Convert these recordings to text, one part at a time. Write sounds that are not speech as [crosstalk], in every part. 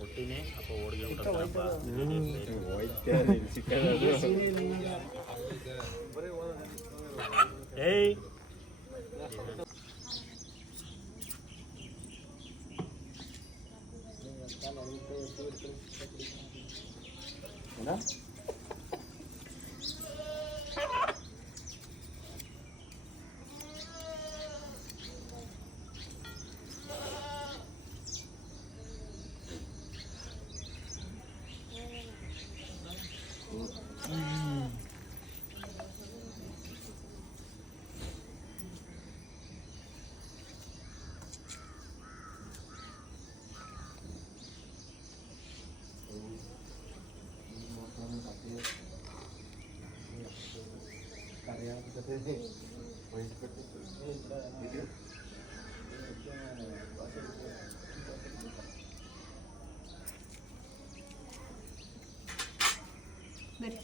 ಹುಟ್ಟಿನಿ ಅಪ್ಪ ಹೋಳಿಗೆ ಏಯ್ ಬರ್ರಿ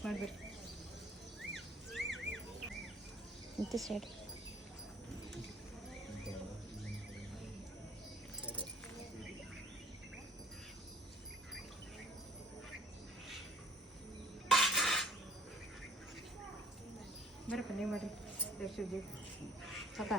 ಮಾಡ್ಬೇಡಿ ಇಂಥ side ಬರಪ್ಪ ನೀವು ಮಾಡ್ರಿ ಎಷ್ಟು ಸಾಕ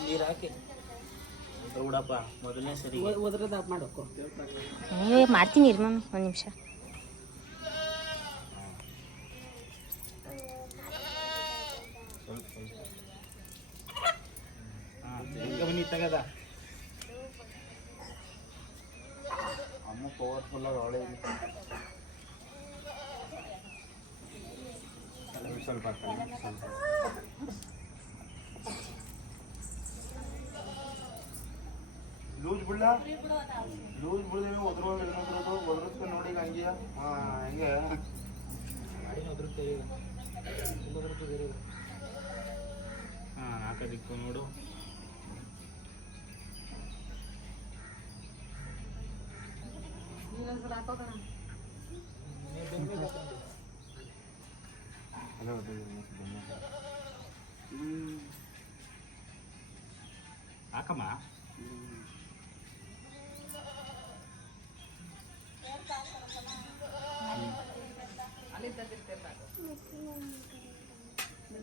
ನೀರು ಹಾಕಿ ಬಿಡಪ್ಪ ಮೊದಲನೇ ಸರಿ ಏ ಮಾಡ್ತೀನಿ ಇರಿ ಮಮ್ಮಿ ಒಂದು ನಿಮಿಷ. ಲೂಸ್ ಬಿಡ್ದೇವಿ ಒದ್ರೋದು ಇನ್ನೊಂದ್ರದ್ದು ಒದ್ರದ್ಕ ನೋಡಿ ಹಂಗೆ ಹಾ ಹಂಗೆ ಹಾಂ ಹಾಕೋದಿಕ್ಕು ನೋಡು ಹಾಕಮ್ಮ ಹಾಂ ಎಸ್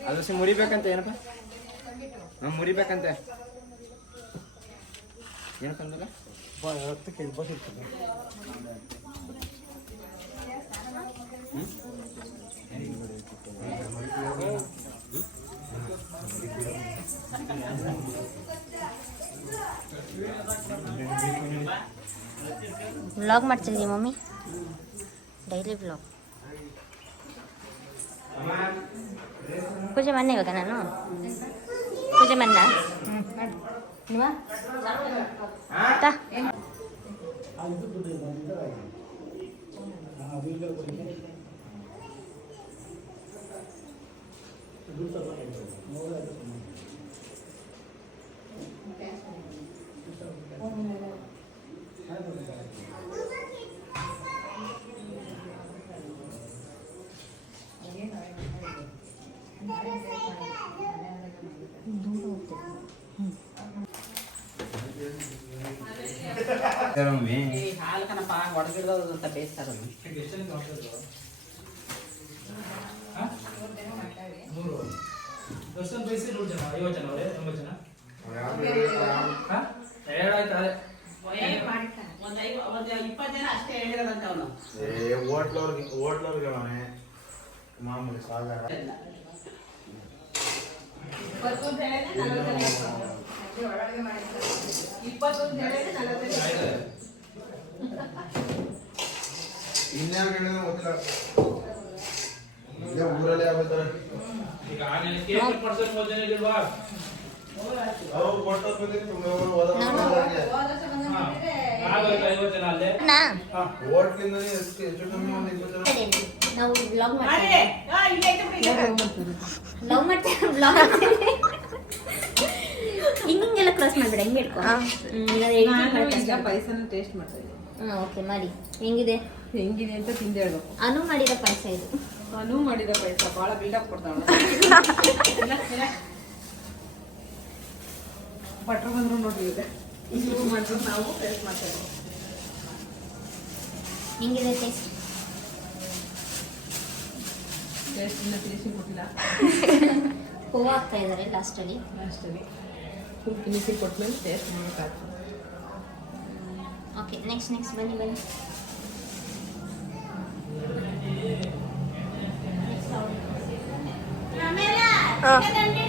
ಅಲ್ಲೇ ಕೂಗಿರೋ ಇಟ್ಕೊಬಿಡಿ ಎಲ್ಲನೇ ಶಿವಡ ಇದ್ಕೊಂಡು ಅದು ಸಿ ಮುರಿಬೇಕಂತ ಏನಪ್ಪ ಹಾಂ ಮುರಿಬೇಕಂತ ಏನಕ್ಕಂದಲ್ಲ ರಕ್ತಕ್ಕೆ ಬಸ್ ಇರ್ತದೆ ವ್ಲಾಗ್ ಮಾಡ್ತಿದ್ರಿ ಮಮ್ಮಿ ಡೈಲಿ ವ್ಲಾಗ್ ಪೂಜೆ ಮಣ್ಣೆ ಇವಾಗ ನಾನು ಪೂಜೆ ಮಣ್ಣ ನೀವ ತಾ. ಹಾಲು ದರ್ಶನ್ ಬಯಸಿ ನೂರು ಜನ ಐವತ್ತು ಜನ ಅವರೇ ತೊಂಬತ್ತು ಜನ ಹಾ? ಎರಡು ಆಯ್ತು ಅದೇ ಒಂದು ಐವ ಒಂದು ಇಪ್ಪತ್ತು ಜನ ಅಷ್ಟೇ ಹೇಳಿರೋದಂತ ಅವನು ಏ ಹೋಟ್ಲವ್ರಿಗೆ ಹೋಟ್ಲವ್ರಿಗೆ ಅವನೇ ಮಾಮೂಲಿ ಸಾಗರ ಇನ್ಯಾರು ಹೇಳಿದ್ರೆ ಗೊತ್ತಿಲ್ಲ ಇಲ್ಲೇ ಊರಲ್ಲೇ ಆಗ್ಬೇಕಾರೆ ಈಗ ಆಮೇಲೆ ಕೇಕ್ ಕಟ್ ಮಾಡ್ಸೋದು ಮೂವತ್ತು ಜನ ಇಲ್ವಾ ಅವ್ರು ಕೊಟ್ಟವ್ರ ಮೇಲೆ ತುಂಬ ಹೋದ ಹಾ. ಆಗೋಯ್ತು ಐವತ್ತು ಜನ ಅಲ್ಲೇ ನಾ ಹೋಟ್ಲಿಂದನೇ ಎಷ್ಟು ಹೆಚ್ಚು ಕಮ್ಮಿ ಒಂದು ಇಪ್ಪತ್ತು ಜನ ನಾವು ಬ್ಲಾಗ್ ಮಾಡಿ ಮಾಡ್ತೀವಿ ಆ, ಇಲ್ಲೇ ಐತೆ ಬಿಡಿ, ಇಲ್ಲೇ. ಲವ್ ಮಾಡ್ತೇವೆ ಬ್ಲಾಗ್ ಹಿಂಗೆಲ್ಲ ಕ್ರಾಸ್ ಮಾಡ್ಬೇಡ ಹಿಂಗೆ ಇಟ್ಕೊ. ಪಾಯಸನ ಟೇಸ್ಟ್ ಮಾಡ್ತಾ ಇದ್ದೀನಿ. ಹ್ಮ್ ಓಕೆ ಮಾಡಿ. ಹೆಂಗಿದೆ? ಹೆಂಗಿದೆ ಅಂತ ತಿಂದು ಹೇಳ್ಬೇಕು. ಅನು ಮಾಡಿದ ಪಾಯಸ ಇದು. ಅನು ಮಾಡಿದ ಪಾಯಸ ಭಾಳ ಬಿಲ್ಡಪ್ ಕೊಡ್ತಾಳೆ. ಭಟ್ರು ಬಂದ್ರು ನೋಡ್ರಿ ಈಗ. ಇದು ಮಾಡಿದ್ರು ನಾವು ಟೇಸ್ಟ್ ಮಾಡ್ತಾ ಇದ್ದೀವಿ ಹೆಂಗಿದೆ ಟೇಸ್ಟ್ ಟೇಸ್ಟ್ ಇನ್ನ ಫಿನಿಶಿಂಗ್ ಕೊಟ್ಟಿಲ್ಲ ಹೂವು [laughs] ಹಾಕ್ತಾ ಇದ್ದಾರೆ ಲಾಸ್ಟಲ್ಲಿ ಅಷ್ಟೇ ಫುಲ್ ಫಿನಿಶಿಂಗ್ ಕೊಟ್ಮೇಲೆ ಟೇಸ್ಟ್ ಮಾಡೋಕ್ಕಾಗ್ತದೆ ಓಕೆ ನೆಕ್ಸ್ಟ್ ನೆಕ್ಸ್ಟ್ ಬನ್ನಿ ಬನ್ನಿ ಮಾತಾಡಿ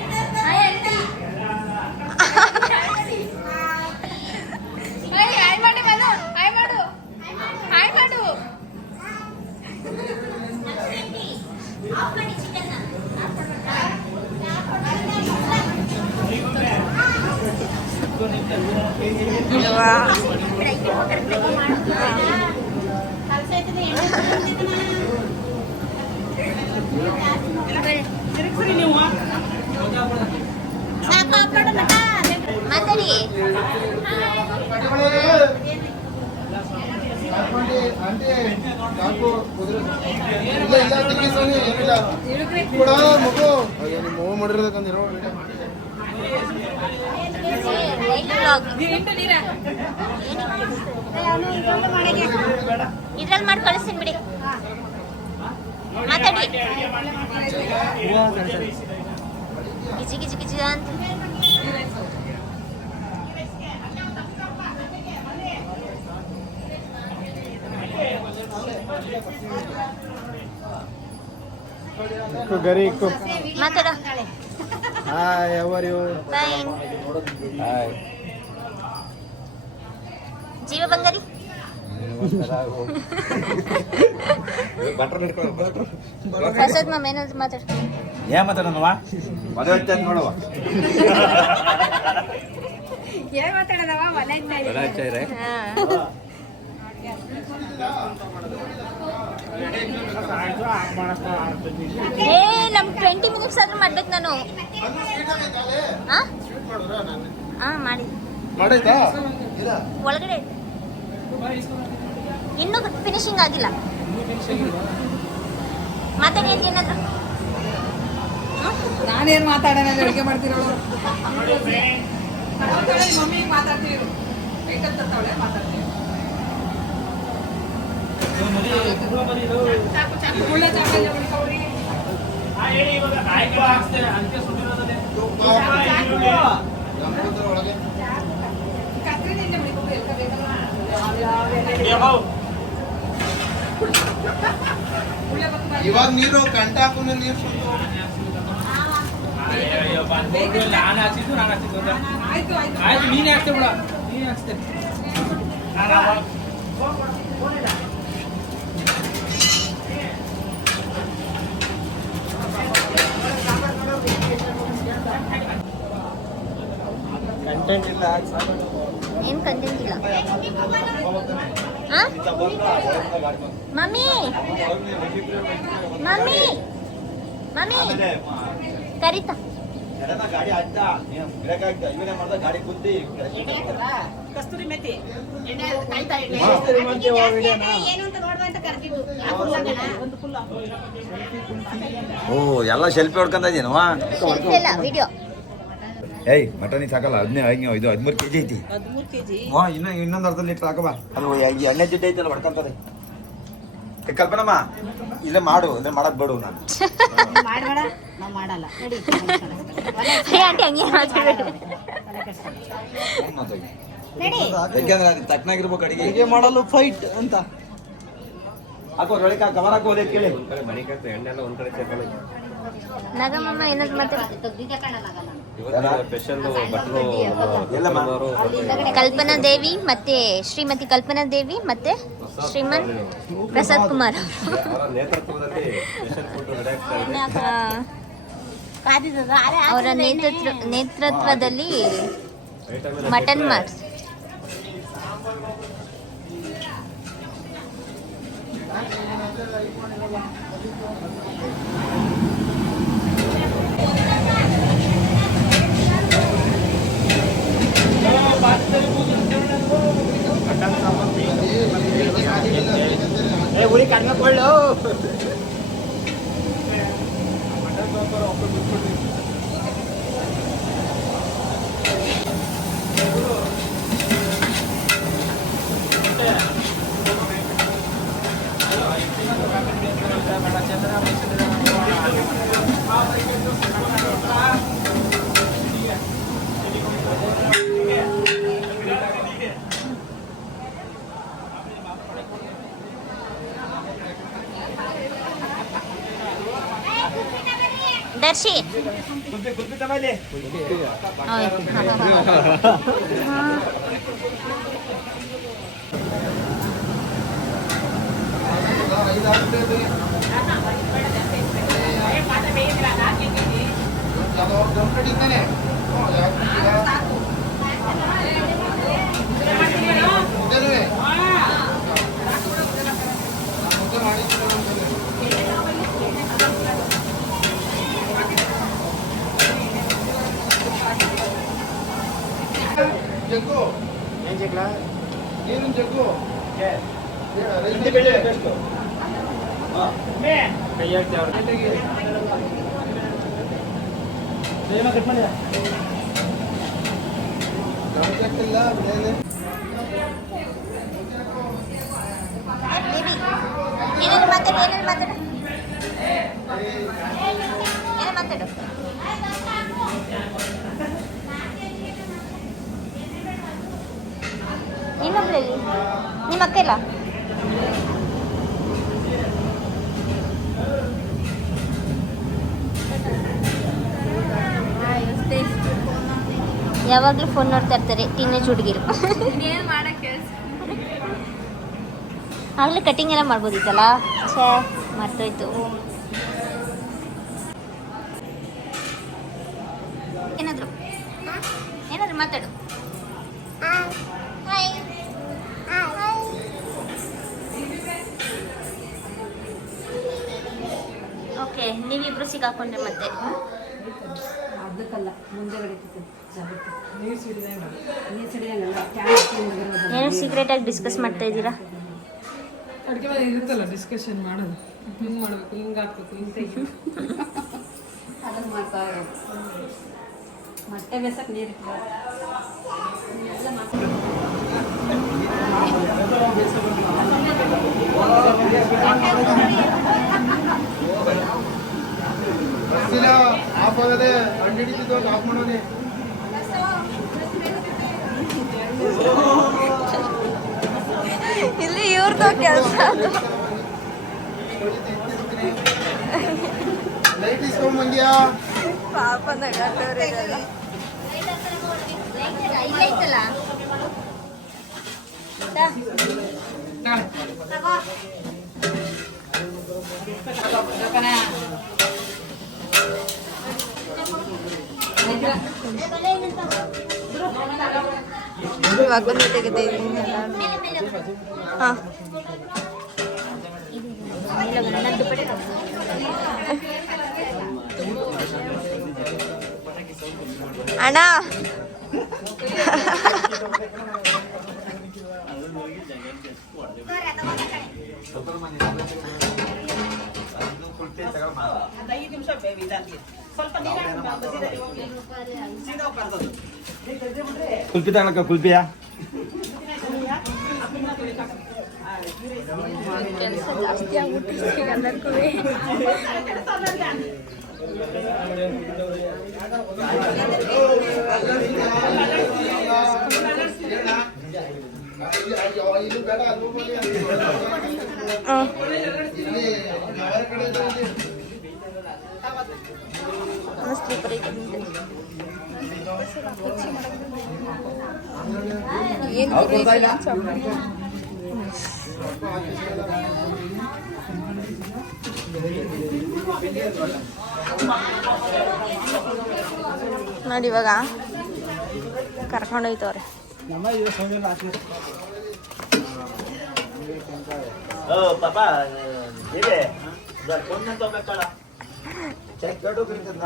ಇಲ್ಲ ಇಲ್ಲ ಏನಿಲ್ಲ ಕೂಡ ಮಗು ಇರೋ ಇದ್ರಲ್ಲಿ ಮಾಡಿ ಕಳಿಸ್ತೀನಿ ಬಿಡಿ. ಮಾತಾಡಿ. ಗಿಜಿ ಗಿಜಿ ಗಿಜಿ ಅಂತ. ಗರಿ ಮಾತಾಡ. Hi are you fine hi ಜೀವ ಬಂಗಾರಿ ಪ್ರಸಾದ್ ಮಾಮ ಏನಾದ್ರು ಮಾತಾಡ ಏನ್ ಮಾತಾಡೋಣವ ಮದುವೆ ಹಚ್ಚ ನೋಡುವ ಏನ್ ಮಾತಾಡೋದವ ಮನೆ ಮದುವೆ ಹಚ್ಚ ಇರೆ. ಏ ನಮ್ ಟ್ವೆಂಟಿ ಮಿನಿಟ್ಸ್ ಆದ್ರೂ ಮಾಡ್ಬೇಕು ನಾನು. ಹಾ ಹಾ ಮಾಡಿ. ಒಳಗಡೆ ಇನ್ನೂ ಫಿನಿಶಿಂಗ್ ಆಗಿಲ್ಲ. ಮಾತಾಡಿ ಅಂತ ಏನಾದ್ರು ನಾನೇನ್ ಮಾತಾಡೋಣ ಅಡುಗೆ ಮಾಡ್ತಿರೋಳು? ಮಮ್ಮಿ ಮಾತಾಡ್ತೀವಿ ತರ್ತಾವಳೆ ಮಾತಾಡ್ತೀವಿ ಕತ್ರಿನಿಂದ ಬಿಡ್ಬೇಕು ಎಲ್ಕ ಬೇಕಲ್ಲ. ಇವಾಗ ನೀರು ಕಂಟ ಹಾಕೊಂಡು ನೀರು ಸುತ್ತು ನಾನು ಹಾಕ್ಸಿದ್ದು ನಾನು ಆಯ್ತು ನೀನೇ ಹಾಕ್ತೇವೆ ಬಿಡ. ನೀನೇ ಹಾಕ್ಸ್ತೇನೆ ಕಂಟೆಂಟ್ ಇಲ್ಲ ಏನ್ ಕಂಟೆಂಟ್ ಇಲ್ಲ? ಆ? ಮಮ್ಮಿ! ಮಮ್ಮಿ! ಮಮ್ಮಿ! ಕರಿತಾ. ಗಾಡಿ ಆಯ್ತ? ಬ್ರೇಕ್ ಆಗ್ತಾ ಇವನೇ ಮಾಡ್ದ ಗಾಡಿ ಕುದ್ದಿ ಕಸ್ತೂರಿ ಮೆತ್ತಿ ಎಣ್ಣೆ ಕಾಯ್ತಾ ಎಣ್ಣೆ ಏನು ಅಂತ ನೋಡುವ ಅಂತ ಕರೆದಿದ್ದು. ಓ ಎಲ್ಲ ಸೆಲ್ಫಿ ಹೊಡ್ಕೊಂತ ಇದೀನಿ ಸೆಲ್ಫಿ ವಿಡಿಯೋ ಏಯ್ ಮಟನ್ ಸಾಕಲ್ಲ ಹದಿನೈದು ಹಂಗೆ ಇದು ಹದಿಮೂರು ಕೆ ಜಿ ಐತಿ. ಹದಿಮೂರು ಕೆಜಿ. ಹಾ ಇನ್ನ ಇನ್ನೊಂದು ಅರ್ಧ ಲೀಟರ್ ಹಾಕಬ ಅದು ಈ ಎಣ್ಣೆ ಜಿಡ್ಡು ಐತಲ್ಲ ಹೊಡ್ಕೊಂತಾರೆ ಕಲ್ಪನಮ್ಮ ಇಲ್ಲೇ ಮಾಡು ಅಂದ್ರೆ ಮಾಡಕ್ ಬೇಡು ನಾನು. [laughs] ಮಾಡಬೇಡ ನಾವು ಮಾಡಲ್ಲ. ನಡಿ ಯಾಕೆಂದ್ರೆ ಅದು ತಟ್ಟನಾಗಿರ್ಬೇಕು ಅಡಿಗೆ. ಅಡಿಗೆ ಮಾಡಲು ಫೈಟ್ ಅಂತ. ಹಾಕೋ ರೊಳಿಕ ಕವರ್ ಹಾಕೋ ಒಲೆ ಕೇಳಿ. ನಗಮಮ್ಮ ಏನಾದ್ರು ಮಾತಾಡ. ಎಲ್ಲಮ್ಮ ಕಲ್ಪನಾ ದೇವಿ ಮತ್ತೆ ಶ್ರೀಮತಿ ಕಲ್ಪನಾ ದೇವಿ ಮತ್ತೆ ಶ್ರೀಮನ್ ಪ್ರಸಾದ್ ಕುಮಾರ್ ಅವರ. ನೇತೃತ್ವ ನೇತೃತ್ವದಲ್ಲಿ ಮಟನ್ ಮಾರ್ಸ್ वर्षी ಮಾಡಿ ಅವ್ರು ನಮ್ಗಕ್ಕಿಲ್ಲ ಬೆಳೆನೆ ದೇವಿ ಏನಾದ್ರು ಮಾತಾಡು ಏನಾದ್ರು ಮಾತಾಡು ಇನ್ನೊಬ್ರಲ್ಲಿ ನಿಮ್ಮ ಅಕ್ಕ ಯಾವಾಗಲೂ ಫೋನ್ ನೋಡ್ತಾ ಇರ್ತಾರೆ ಟೀನೇಜ್ ಹುಡುಗಿರು. ಆಗಲೇ ಕಟಿಂಗ್ ಎಲ್ಲ ಮಾಡ್ಬೋದಿತ್ತಲ್ಲ? ಛೇ, ಮರ್ತೋಯ್ತು. ಏನಾದ್ರು? ಏನಾದ್ರು ಮಾತಾಡು. ಸಿಡಿದಂಗಲ್ಲ ಟ್ಯಾಂಕ್ ಏನು ಸೀಕ್ರೆಟಾಗಿ ಡಿಸ್ಕಸ್ ಮಾಡ್ತಾ ಇದ್ದೀರಾ? ಅಡುಗೆ ಮನೆ ಇರುತ್ತಲ್ಲ ಡಿಸ್ಕಷನ್ ಮಾಡೋದು. ಹಿಂಗೆ ಮಾಡಬೇಕು ಹಿಂಗೆ ಹಾಕ್ಬೇಕು ಹಿಂಗೆ ತೆಗಿಬೇಕು. ಅದನ್ನು ಮಾಡ್ತಾ ಇರೋದು. ಮೊಟ್ಟೆ ಬೇಸಕ್ಕೆ ನೀರು ಎಲ್ಲ ಬಸ್ಸಿನ ಆಫ್ ಆಗದೆ ಕಂಡಿಡಿದ್ದು ಆಫ್ ಮಾಡೋನೆ ಇಲ್ಲಿ ಇವ್ರದ್ದು ಕೆಲಸ. ಲೈಟ್ ಇಸ್ಕೊಂಬಂದ್ಯಾ? ಪಾಪ ನಗತ್ತವ್ರೆ ಐತಲ್ಲ ಇವಾಗ ಬಂದು ತೆಗೆದೇ ಹಾಂ ಅಣ್ಣ ಒಂದು ಐದು ನಿಮಿಷ ಬೇವಿದಾಗಿ ಸ್ವಲ್ಪ ನೀರು ಹಾಕ್ಬಿಟ್ಟು ಬಸಿದಲ್ಲಿ ಹೋಗಿ ಸೀದಾ ಹೋಗ್ಬಾರ್ದು ಕುಲ್ಪಿ ತಗೊಳಕ ಕುಲ್ಪಿಯ ಕೆಲಸ ಜಾಸ್ತಿ ಆಗ್ಬಿಟ್ಟಿದೆ ಎಲ್ಲರಿಗೂ ಇಲ್ಲಿ ಬೇಡ ನೋಡಿ ಇವಾಗ ಕರ್ಕೊಂಡು ಹೋಯ್ತವ್ರೆ. ಪಾಪ ಇದೆ ಫೋನ್ ತಗೋಬೇಕಲ್ಲ ಚೆಕ್ ಕಟ್ಟು ಕರೀತದ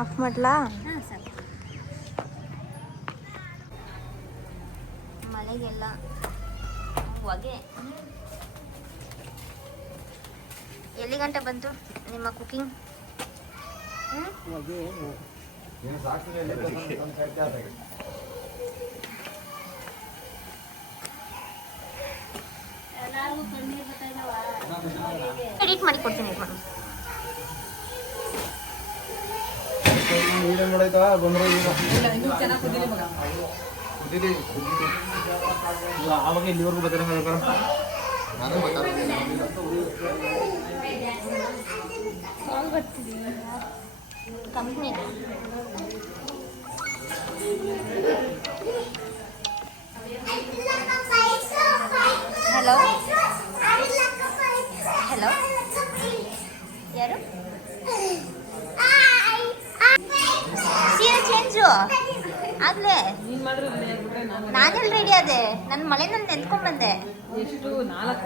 ಆಫ್ ಮಾಡ್ಲಾ ಗಂಟೆ ಬಂತು ನಿಮ್ಮ ಕುಕಿಂಗ್ ಎಡಿಟ್ ಮಾಡಿ ಕೊಡ್ತೀನಿ. ಆವಾಗ ಇಲ್ಲಿವರೆಗೂ ಬರ್ತಾರೆ ನಾನೇ ಮಾತಾಡ್ತೀನಿ. ಕಂಪ್ನಿ ಹಲೋ ಹಲೋ ಯಾರು ಸೀರೆ ಚೇಂಜು ಆಗ್ಲೇ? ನಾನೆಲ್ಲಿ ರೆಡಿ ಅದೇ ನನ್ನ ಮಳೆ ನಾನು ನೆನ್ಕೊಂಡ್ ಬಂದೆ. ಎಷ್ಟು ನಾಲ್ಕು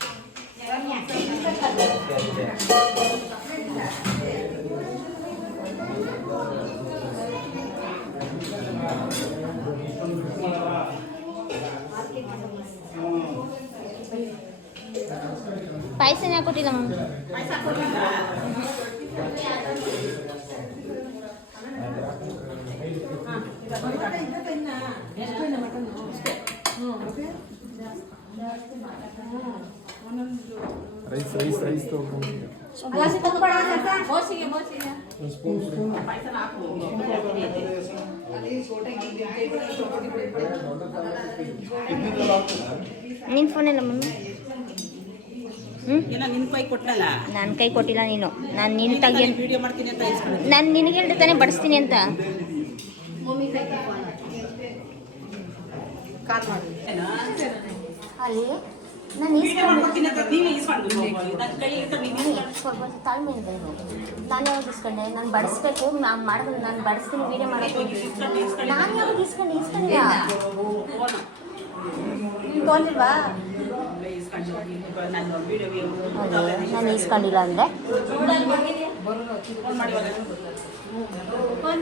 పైసా కొట్టిదాం మనం ರೈಸ್ ರೈಸ್ ರೈಸ್ ತಗೊಂಡು ನಿನ್ನ ಫೋನಿಲ್ಲ ಮಮ್ಮಿ ನಿನ್ ನನ್ನ ಕೈ ಕೊಟ್ಟಿಲ್ಲ ನೀನು ನಾನು ನಿನ್ ತಗಿ ವಿಡಿಯೋ ಮಾಡ್ತೀನಿ ಅಂತ ನಾನು ನಿನಗೆ ಹೇಳ್ದೆ ತಾನೇ ಬಡಿಸ್ತೀನಿ ಅಂತ ಅಲ್ಲಿ ನಾನು ಇಸ್ಕೊಂಡು ತಾಳ್ಮೆ ಇದೆ ನಾನು ಯಾವಾಗ ಇಸ್ಕೊಂಡೆ ನಾನು ಬಡಿಸ್ಬೇಕು. ನಾನು ಮಾಡಿದ್ರೆ ನಾನು ಬಡಿಸ್ತೀನಿ. ವೀಡಿಯೋ ಮಾಡೋದು ನಾನು ಯಾವಾಗ ಇಸ್ಕೊಂಡೆ ಇಸ್ಕೊಂಡಿಲ್ಲ ನೀನು ತೋರಿಲ್ವಾ ನಾನು ವಿಡಿಯೋ ನಾನು ಇಸ್ಕೊಂಡಿಲ್ಲ ಅಂದರೆ ಫೋನ್